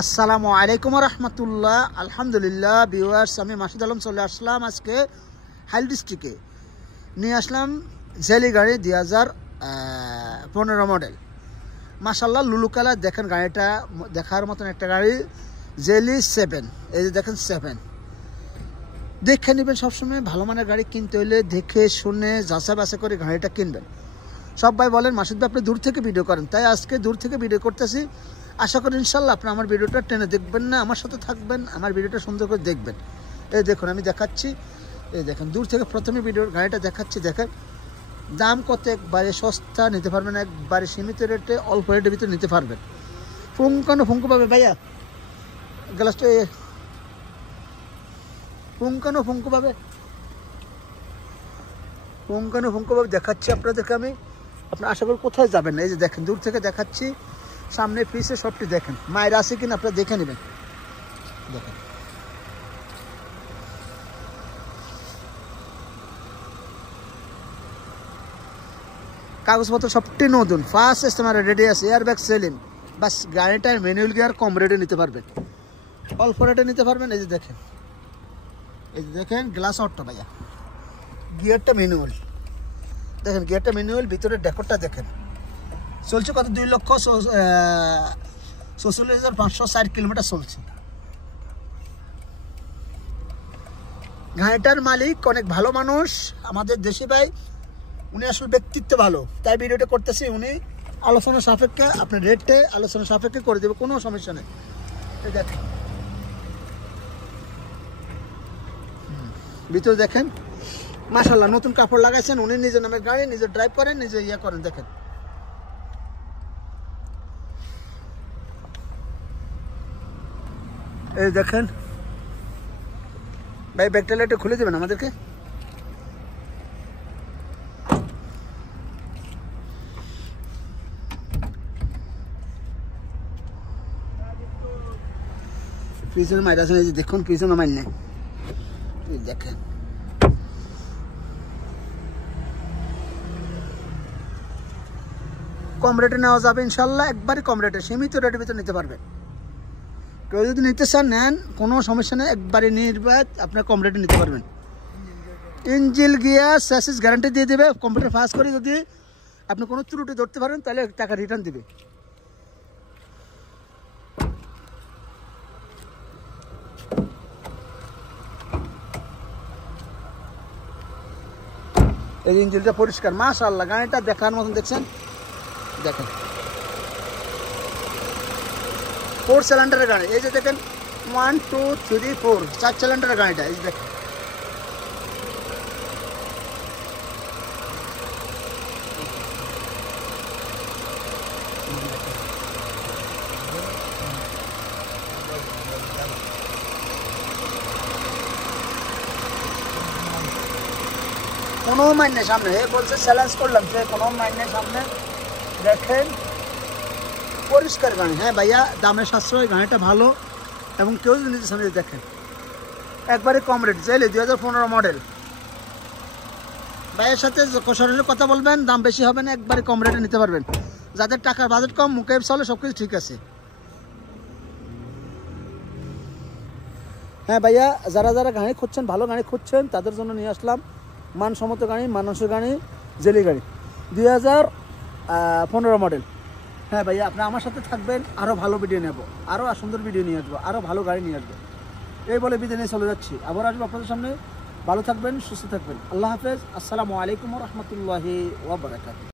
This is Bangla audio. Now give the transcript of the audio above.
আসসালামু আলাইকুম রহমতুল্লাহ। আলহামদুলিল্লাহ ভিউয়ার্স, আমি মাসুদ আলম চলে আসলাম আজকে হাইল ডিস্ট্রিক্টে। নিয়ে আসলাম জেলি গাড়ি 2015 মডেল। মাশাল্লাহ লুলু কালার, দেখেন গাড়িটা দেখার মতন একটা গাড়ি, জেলি 7। এই যে দেখেন 7 দেখে নেবেন। সবসময় ভালো মানের গাড়ি কিনতে হলে দেখে শুনে যাচাই বাছাই করে গাড়িটা কিনবেন। সবাই বলেন মাসুদ ভাই আপনি দূর থেকে ভিডিও করেন, তাই আজকে দূর থেকে ভিডিও করতেছি। আশা করি ইনশাল্লাহ আপনি আমার ভিডিওটা টেনে দেখবেন না, আমার সাথে থাকবেন, আমার ভিডিওটা সুন্দর করে দেখবেন। এই দেখুন আমি দেখাচ্ছি, এই দেখেন দূর থেকে প্রথমে ভিডিওর গাড়িটা দেখাচ্ছি। দেখেন দাম কত, একবারে সস্তা নিতে পারবেন, একবারে সীমিত রেটে অল্প রেটের ভিতরে নিতে পারবেন। ফুঙ্কু পাবে ভাইয়া, গ্লাসটা ফুঙ্কু পাবে দেখাচ্ছি আপনাদেরকে আমি। আপনার আশা করি কোথায় যাবেন না। এই যে দেখেন দূর থেকে দেখাচ্ছি, সামনে পিছে সবটি দেখেন। মায়ের আছে কিনা আপনারা দেখে নেবেন। দেখেন কাগজপত্র সবটি নতুন, ফার্স্ট ইস্তেমারে রেডি আছে, এয়ারব্যাগ সেলিং। বাস গাড়িটার ম্যানুয়াল গিয়ার কম রেটে নিতে পারবেন, অল্প রেটে নিতে পারবেন। এই যে দেখেন গ্লাস অটো ভাইয়া, গিয়ারটা ম্যানুয়াল। দেখেন গিয়ারটা ম্যানুয়াল, ভিতরে ডেকোরটা দেখেন। চলছে কত, 2,46,560 কিলোমিটার চলছে। গাড়িটার মালিক অনেক ভালো মানুষ, আমাদের দেশি ভাই। উনি আসলে ব্যক্তিত্ব ভালো, তাই ভিডিওটা করতেছি। উনি আলোচনা সাপেক্ষে আপনার রেটে আলোচনা সাপেক্ষে করে দেবে, কোনো সমস্যা নেই। দেখেন ভিতরে দেখেন মাশাল্লাহ নতুন কাপড় লাগাইছেন। উনি নিজের নামে গাড়ি, নিজে ড্রাইভ করেন, নিজে ইয়ে করেন। দেখেন এই দেখেন ভাই, ব্যাকটা লাইটটা খুলে দেবেন আমাদেরকে। পিছনে মাইর আছে, এই যে দেখুন পিছনে মাইর নেই। দেখেন কম রেটে নেওয়া যাবে ইনশাল্লাহ, একবারই কম রেটে, সীমিত রেটের ভিতরে নিতে পারবেন। কেউ যদি নিতে চান নেন, কোনো সমস্যা নেই, একবারে নির্বাচ আপনার কম রেটে নিতে পারবেন। ইঞ্জিল গিয়ার স্যাসিস গ্যারান্টি দিয়ে দেবে। কম্পিউটার পাস করে যদি আপনি কোনো ত্রুটি ধরতে পারেন তাহলে টাকা রিটার্ন দেবে। এই ইঞ্জিনটা পরিষ্কার মাশাআল্লাহ, গাড়িটা দেখার মতন দেখছেন। দেখেন 4 সিলিন্ডারের গাড়ি। এই যে দেখেন 1 2 3 4 4 সিলিন্ডারের গাড়িটা। এই যে দেখেন কোনো মাইনে সামনে, এ বলছে চ্যালেঞ্জ করলাম, সে কোনো মাইনে সামনে। দেখেন পরিষ্কার গাড়ি। হ্যাঁ ভাইয়া, দামের সাশ্রয়, গাড়িটা ভালো, এবং কেউ যদি নিতে সামনে দেখেন একবারে কম রেট। Jelly 2015 model. ভাইয়ের সাথে সরাসরি কথা বলবেন, দাম বেশি হবে না, একবারে কম রেটে নিতে পারবেন। যাদের টাকার বাজেট কম, মুখে চলে, সব কিছু ঠিক আছে। হ্যাঁ ভাইয়া, যারা গাড়ি খুঁজছেন, ভালো গাড়ি খুঁজছেন, তাদের জন্য নিয়ে আসলাম মানসম্মত গাড়ি, মানুষের গাড়ি, জেলি গাড়ি 2015 মডেল। হ্যাঁ ভাইয়া, আপনি আমার সাথে থাকবেন, আরও ভালো ভিডিও নেব, আরও সুন্দর ভিডিও নিয়ে আসবো, আরও ভালো গাড়ি নিয়ে আসবো। এই বলে বিদায় নিয়ে চলে যাচ্ছি, আবার আসবো আপনাদের সামনে। ভালো থাকবেন, সুস্থ থাকবেন, আল্লাহ হাফেজ। আসসালামু আলাইকুম রহমতুল্লাহি ওয়া বারাকাতুহু।